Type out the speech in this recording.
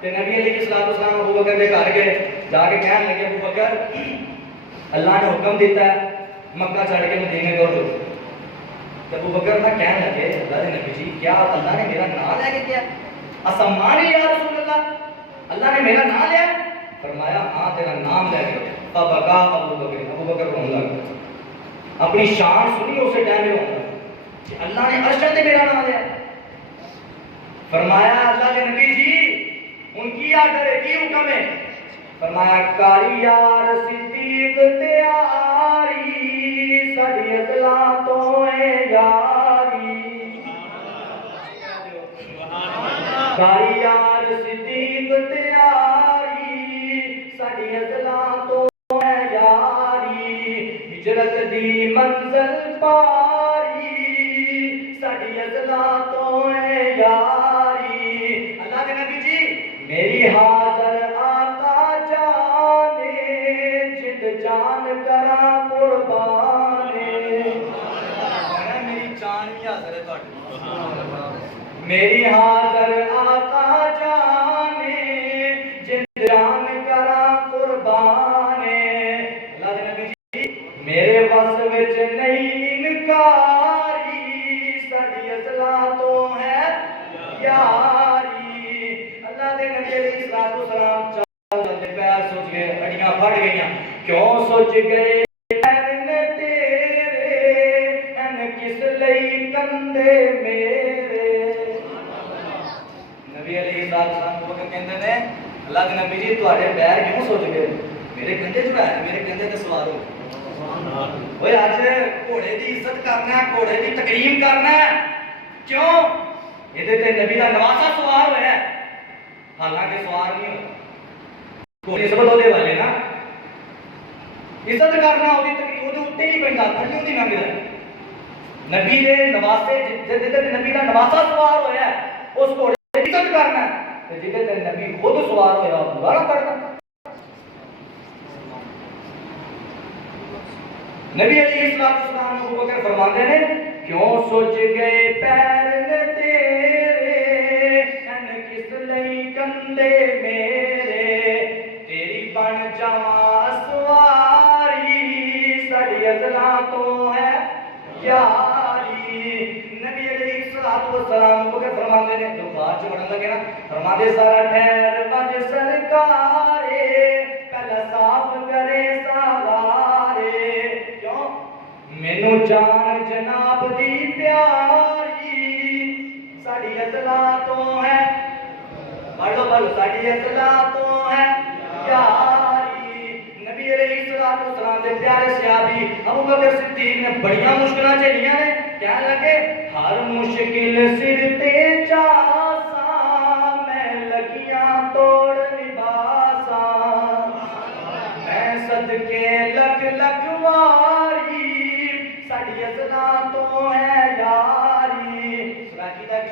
تے نبی علیہ الصلوۃ والسلام ابو بکر کے گھر گئے، جا کے کہنے لگے ابو بکر اللہ نے حکم دیتا ہے مکہ چھڑ کے مدینے کو جو۔ ابو بکر نہ کہنے لگے اللہ کے نبی جی کیا اللہ نے میرا نام لے کے کیا؟ اسمانی یا رسول اللہ، اللہ نے میرا نام لیا؟ فرمایا ہاں تیرا نام لے کے۔ فبکا ابو بکر رونے لگا، اپنی شان سنی اسے ٹائم میں رونا کہ اللہ نے عرش پہ میرا نام لیا۔ فرمایا اللہ کے نبی جی ان کی آرڈر ہے، کی حکم ہے؟ فرمایا کاری یار صدیق تیاری ساڑی اصلاح تو ہے یاری، کاری یار صدیق تیاری ساڑی اصلاح تو ہے یاری، ہجرت دی منزل پاری ساڑی اصلاح تو ہے یاری۔ اللہ کے نبی جی میری حاضر آقا جانے جد جان کرا قربانے، میری جان بھی حاضر ہے میری حاضر آقا جانے جد جان کرا قربانے۔ اللہ کے نبی جی میرے وس وچ نہیں انکاری ساڈی اصلاح تو ہے یاری۔ اللہ دے نبی علیہ الصلوۃ والسلام چلتے پیر سوچ گئے، ہڈیاں پھٹ گئیاں، کیوں سوچ گئے پیر نے تیرے ان کس لئی کندے میرے۔ نبی علیہ الصلوۃ والسلام کو کہندے نے اللہ دے نبی جی تواڈے پیر کیوں سوچ گئے؟ میرے کندھے جو ہے میرے کندھے تے سوار ہو۔ اوے اج گھوڑے دی عزت کرنا ہے، گھوڑے دی تکریم کرنا ہے، کیوں؟ یہ تے نبی دا نواسا سوار ہوا ہے، حالانکہ سوار نہیں ہو گھوڑے سب دے والے نا، عزت کرنا وہ تکریم وہ اتنے ہی پیندا تھلے دی لنگدا۔ نبی دے نواسے جدے نبی دا نواسا سوار ہوا ہے اس گھوڑے دی عزت کرنا ہے، تے جدے تے نبی خود سوار ہویا برا کرنا۔ نبی علیہ الصلوۃ والسلام ابو بکر فرماتے ہیں کیوں سوچ گئے پیر نے تیرے ان کس لئی کندے میرے، تیری بن جاواں سواری ساڈی اصلاح تو ہے یاری۔ نبی علیہ الصلوۃ والسلام ابو بکر فرماتے ہیں جو بات جو پڑھنے لگے نا، فرماتے ذرا ٹھہر بج سرکارے پہلا صاف کرے سوارے، مینو جان جناب دی پیاری ساڑی اصلاح تو ہے، پڑھو پڑھو ساڑی اصلاح تو ہے یاری۔ نبی علیہ الصلوۃ والسلام دے پیارے صحابی ابو بکر صدیق نے بڑیاں مشکلاں جھیلیاں نے، کہنے لگے ہر مشکل سر تے چاساں میں لگیاں توڑ لباساں، میں صدقے لکھ لکھ واری ساڑی اصلاح تو ہے یار۔